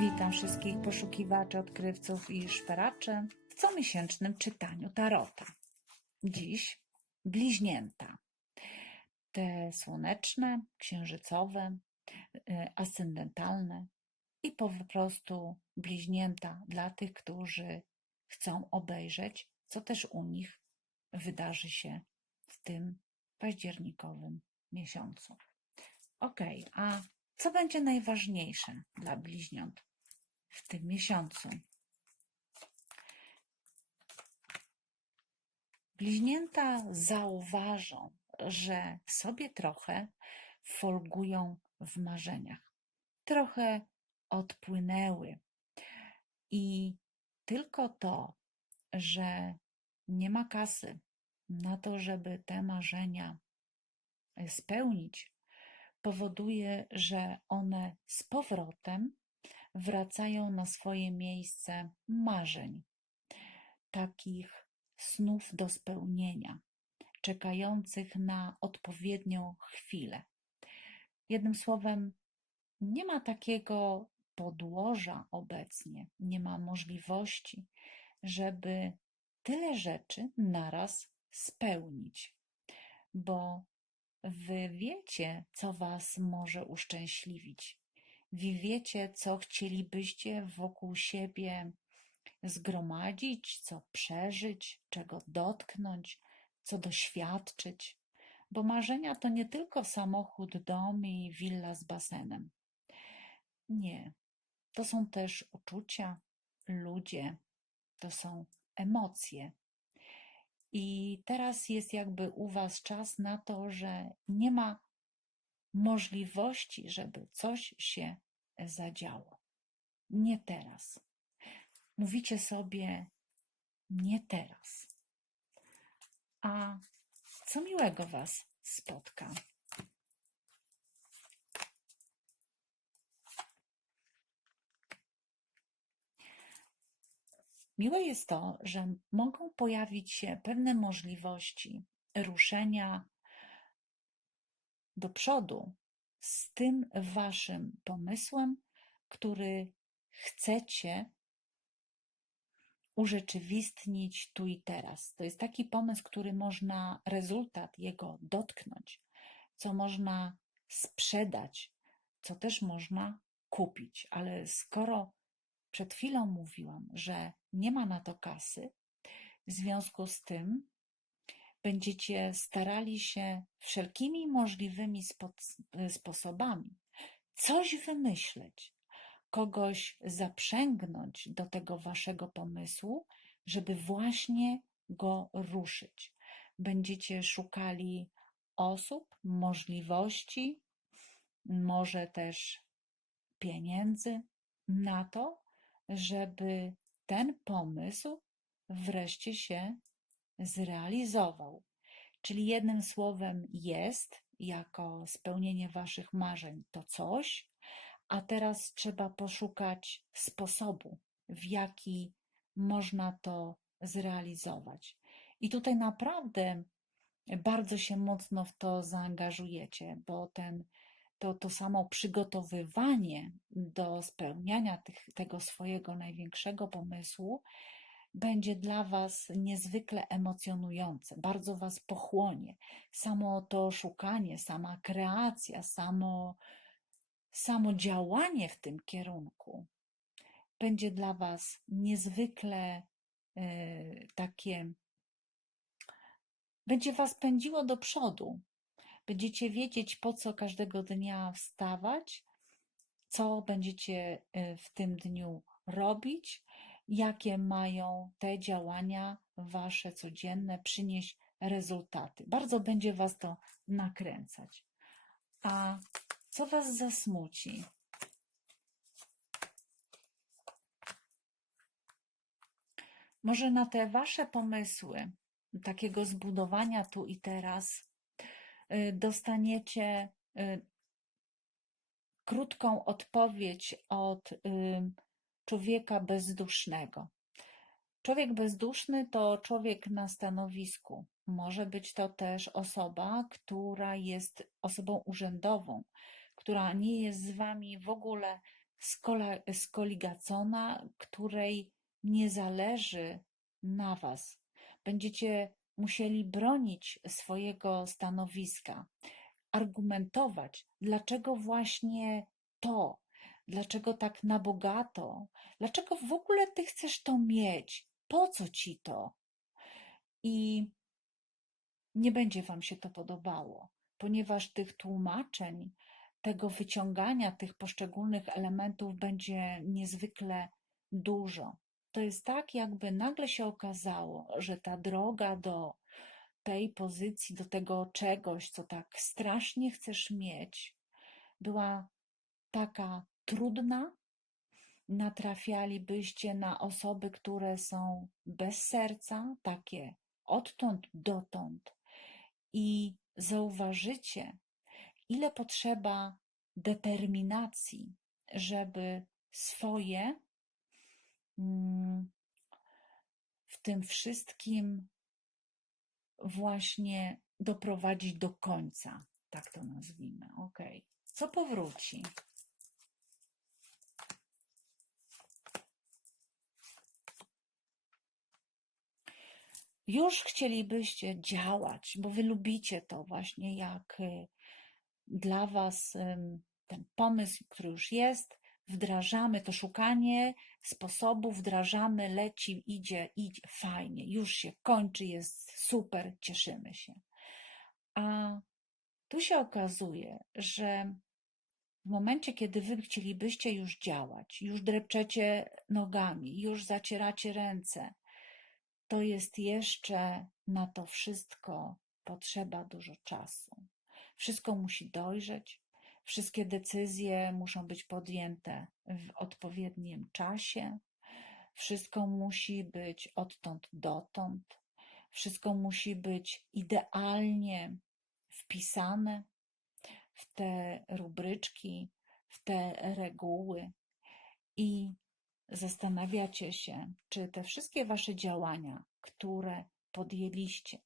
Witam wszystkich poszukiwaczy, odkrywców i szperaczy w comiesięcznym czytaniu Tarota. Dziś bliźnięta. Te słoneczne, księżycowe, y, ascendentalne i po prostu bliźnięta dla tych, którzy chcą obejrzeć, co też u nich wydarzy się w tym październikowym miesiącu. Ok, a co będzie najważniejsze dla bliźniąt w tym miesiącu? Bliźnięta zauważą, że sobie trochę folgują w marzeniach, trochę odpłynęły i tylko to, że nie ma kasy na to, żeby te marzenia spełnić, powoduje, że one z powrotem wracają na swoje miejsce marzeń, takich snów do spełnienia, czekających na odpowiednią chwilę. Jednym słowem, nie ma takiego podłoża obecnie, nie ma możliwości, żeby tyle rzeczy naraz spełnić, bo Wy wiecie, co Was może uszczęśliwić. Wy wiecie, co chcielibyście wokół siebie zgromadzić, co przeżyć, czego dotknąć, co doświadczyć. Bo marzenia to nie tylko samochód, dom i willa z basenem. Nie. To są też uczucia, ludzie, to są emocje, i teraz jest jakby u Was czas na to, że nie ma możliwości, żeby coś się zadziało. Nie teraz. Mówicie sobie nie teraz. A co miłego Was spotka? Miłe jest to, że mogą pojawić się pewne możliwości ruszenia do przodu z tym waszym pomysłem, który chcecie urzeczywistnić tu i teraz. To jest taki pomysł, który można, rezultat jego dotknąć, co można sprzedać, co też można kupić. Ale skoro przed chwilą mówiłam, że nie ma na to kasy, w związku z tym będziecie starali się wszelkimi możliwymi spo sposobami coś wymyśleć, kogoś zaprzęgnąć do tego waszego pomysłu, żeby właśnie go ruszyć. Będziecie szukali osób, możliwości, może też pieniędzy na to, żeby ten pomysł wreszcie się zrealizował. Czyli jednym słowem jest jako spełnienie Waszych marzeń to coś, a teraz trzeba poszukać sposobu, w jaki można to zrealizować. I tutaj naprawdę bardzo się mocno w to zaangażujecie, bo ten to, to samo przygotowywanie do spełniania tych, tego swojego największego pomysłu będzie dla Was niezwykle emocjonujące, bardzo Was pochłonie. Samo to szukanie, sama kreacja, samo, samo działanie w tym kierunku będzie dla Was niezwykle y, takie, będzie Was pędziło do przodu, Będziecie wiedzieć, po co każdego dnia wstawać, co będziecie y, w tym dniu robić, jakie mają te działania wasze codzienne przynieść rezultaty. Bardzo będzie was to nakręcać. A co was zasmuci? Może na te wasze pomysły, takiego zbudowania tu i teraz, Y, dostaniecie y, krótką odpowiedź od y, człowieka bezdusznego. Człowiek bezduszny to człowiek na stanowisku. Może być to też osoba, która jest osobą urzędową, która nie jest z wami w ogóle skoligacona, której nie zależy na Was. Będziecie musieli bronić swojego stanowiska, argumentować, dlaczego właśnie to, dlaczego tak na bogato, dlaczego w ogóle Ty chcesz to mieć, po co Ci to? I nie będzie Wam się to podobało, ponieważ tych tłumaczeń, tego wyciągania tych poszczególnych elementów będzie niezwykle dużo. To jest tak, jakby nagle się okazało, że ta droga do tej pozycji, do tego czegoś, co tak strasznie chcesz mieć, była taka trudna. Natrafialibyście na osoby, które są bez serca, takie odtąd dotąd, i zauważycie, ile potrzeba determinacji, żeby swoje mm, w tym wszystkim właśnie doprowadzić do końca, tak to nazwijmy. Ok. Co powróci? Już chcielibyście działać, bo wy lubicie to właśnie, jak y, dla was ten pomysł, który już jest, wdrażamy to szukanie sposobu, wdrażamy, leci, idzie, idzie, fajnie, już się kończy, jest super, cieszymy się. A tu się okazuje, że w momencie, kiedy wy chcielibyście już działać, już drepczecie nogami, już zacieracie ręce, to jest jeszcze na to wszystko potrzeba dużo czasu. Wszystko musi dojrzeć, wszystkie decyzje muszą być podjęte w odpowiednim czasie, wszystko musi być odtąd dotąd, wszystko musi być idealnie wpisane w te rubryczki, w te reguły i zastanawiacie się, czy te wszystkie wasze działania, które podjęliście,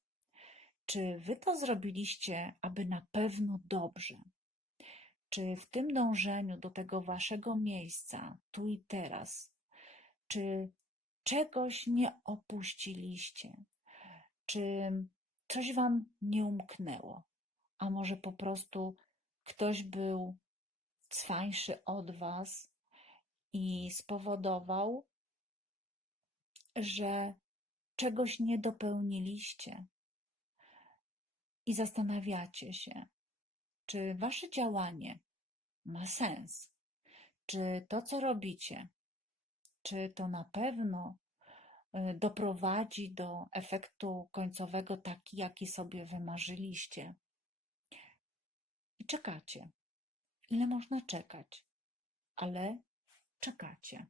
czy wy to zrobiliście, aby na pewno dobrze? Czy w tym dążeniu do tego waszego miejsca, tu i teraz, czy czegoś nie opuściliście? Czy coś wam nie umknęło? A może po prostu ktoś był cwańszy od was i spowodował, że czegoś nie dopełniliście i zastanawiacie się, czy wasze działanie ma sens, czy to, co robicie, czy to na pewno y, doprowadzi do efektu końcowego taki, jaki sobie wymarzyliście. I czekacie. Ile można czekać? Ale czekacie.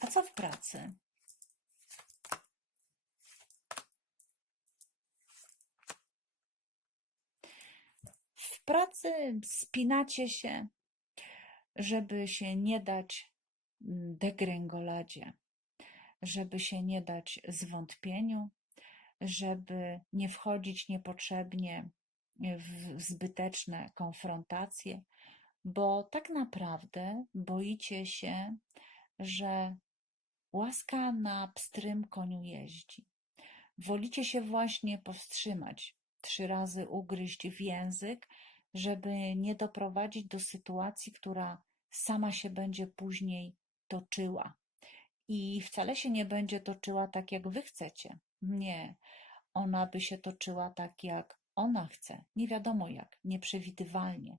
A co w pracy? W pracy spinacie się, żeby się nie dać mm, degręgoladzie, żeby się nie dać zwątpieniu, żeby nie wchodzić niepotrzebnie w zbyteczne konfrontacje, bo tak naprawdę boicie się, że łaska na pstrym koniu jeździ. Wolicie się właśnie powstrzymać, trzy razy ugryźć w język, żeby nie doprowadzić do sytuacji, która sama się będzie później toczyła. I wcale się nie będzie toczyła tak, jak wy chcecie. Nie, ona by się toczyła tak, jak ona chce. Nie wiadomo jak, nieprzewidywalnie.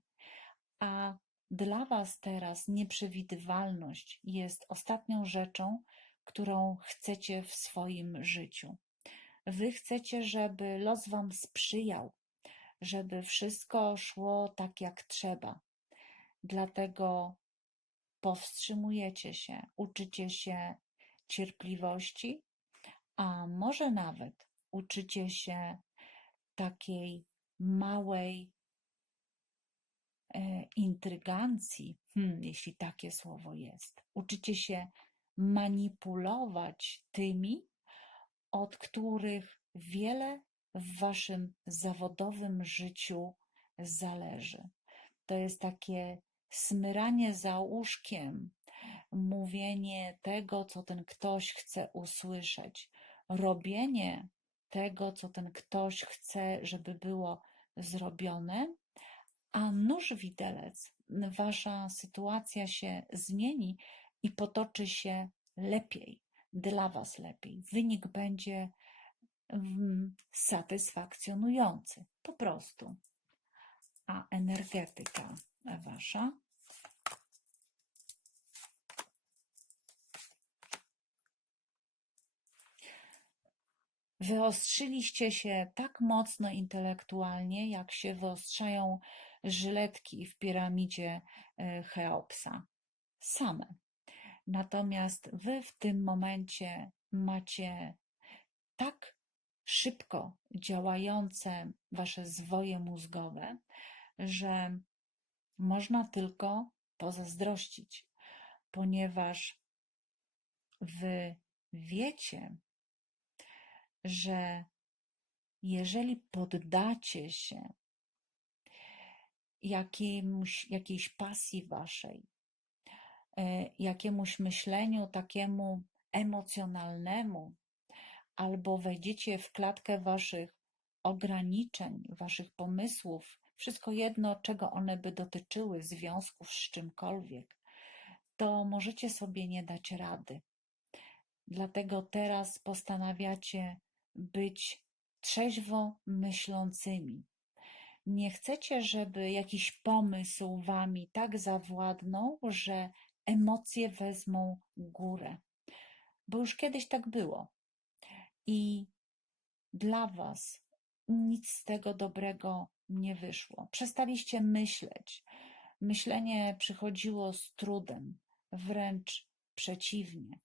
A dla Was teraz nieprzewidywalność jest ostatnią rzeczą, którą chcecie w swoim życiu. Wy chcecie, żeby los Wam sprzyjał, żeby wszystko szło tak jak trzeba. Dlatego powstrzymujecie się, uczycie się cierpliwości, a może nawet uczycie się takiej małej intrygancji, hmm, jeśli takie słowo jest. Uczycie się manipulować tymi, od których wiele w waszym zawodowym życiu zależy. To jest takie smyranie za łóżkiem, mówienie tego, co ten ktoś chce usłyszeć, robienie tego, co ten ktoś chce, żeby było zrobione, a nóż widelec, wasza sytuacja się zmieni i potoczy się lepiej, dla was lepiej. Wynik będzie mm, satysfakcjonujący, po prostu. A energetyka wasza Wyostrzyliście się tak mocno intelektualnie, jak się wyostrzają żyletki w piramidzie e, Cheopsa. Same. Natomiast wy w tym momencie macie tak szybko działające wasze zwoje mózgowe, że można tylko pozazdrościć, ponieważ wy wiecie, że jeżeli poddacie się jakiemuś, jakiejś pasji waszej, e, jakiemuś myśleniu takiemu emocjonalnemu, albo wejdziecie w klatkę waszych ograniczeń, waszych pomysłów, wszystko jedno, czego one by dotyczyły, związków z czymkolwiek, to możecie sobie nie dać rady. Dlatego teraz postanawiacie być trzeźwo myślącymi. Nie chcecie, żeby jakiś pomysł wami tak zawładnął, że emocje wezmą górę. Bo już kiedyś tak było. I dla was nic z tego dobrego nie wyszło. Przestaliście myśleć. Myślenie przychodziło z trudem, wręcz przeciwnie.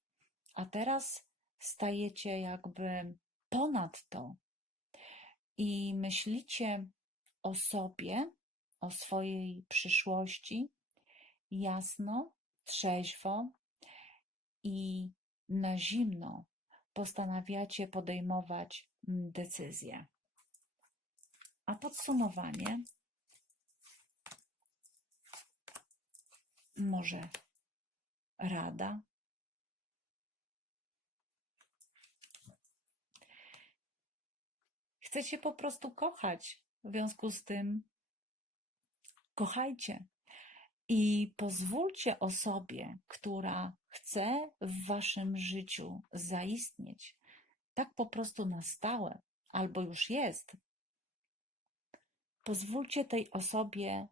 A teraz stajecie jakby ponad to i myślicie o sobie, o swojej przyszłości jasno, trzeźwo i na zimno postanawiacie podejmować decyzje. A podsumowanie może rada Chcecie po prostu kochać. W związku z tym kochajcie i pozwólcie osobie, która chce w waszym życiu zaistnieć, tak po prostu na stałe, albo już jest. Pozwólcie tej osobie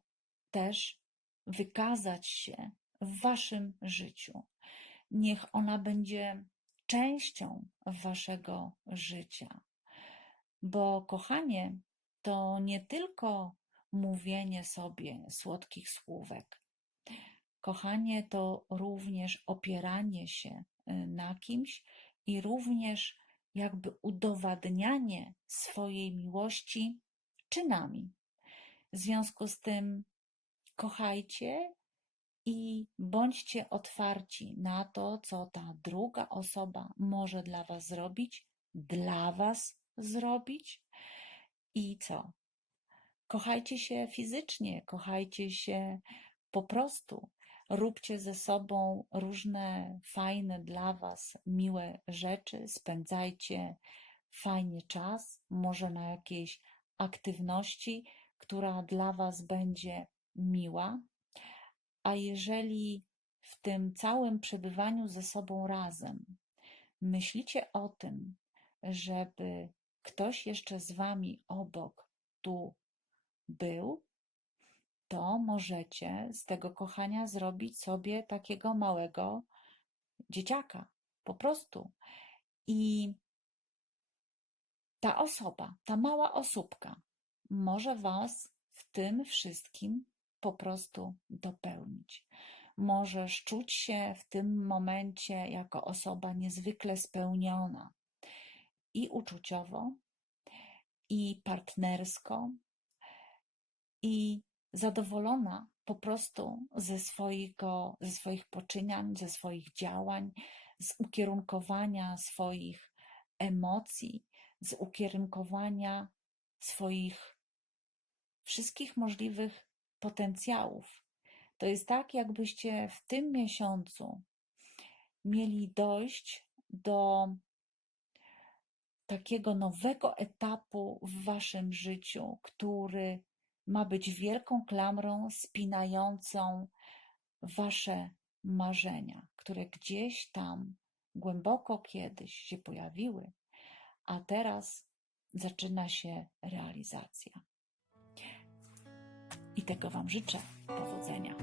też wykazać się w waszym życiu. Niech ona będzie częścią waszego życia. Bo kochanie to nie tylko mówienie sobie słodkich słówek. Kochanie to również opieranie się y, na kimś i również jakby udowadnianie swojej miłości czynami. W związku z tym kochajcie i bądźcie otwarci na to, co ta druga osoba może dla Was zrobić, dla Was zrobić. I co? Kochajcie się fizycznie, kochajcie się po prostu. Róbcie ze sobą różne fajne dla Was, miłe rzeczy, spędzajcie fajnie czas, może na jakiejś aktywności, która dla Was będzie miła. A jeżeli w tym całym przebywaniu ze sobą razem myślicie o tym, żeby ktoś jeszcze z wami obok tu był, to możecie z tego kochania zrobić sobie takiego małego dzieciaka. Po prostu. I ta osoba, ta mała osóbka może Was w tym wszystkim po prostu dopełnić. Możesz czuć się w tym momencie jako osoba niezwykle spełniona, i uczuciowo, i partnersko, i zadowolona po prostu ze, swojego, ze swoich poczynań, ze swoich działań, z ukierunkowania swoich emocji, z ukierunkowania swoich wszystkich możliwych potencjałów. To jest tak, jakbyście w tym miesiącu mieli dojść do takiego nowego etapu w waszym życiu, który ma być wielką klamrą spinającą wasze marzenia, które gdzieś tam głęboko kiedyś się pojawiły, a teraz zaczyna się realizacja. I tego Wam życzę. Powodzenia.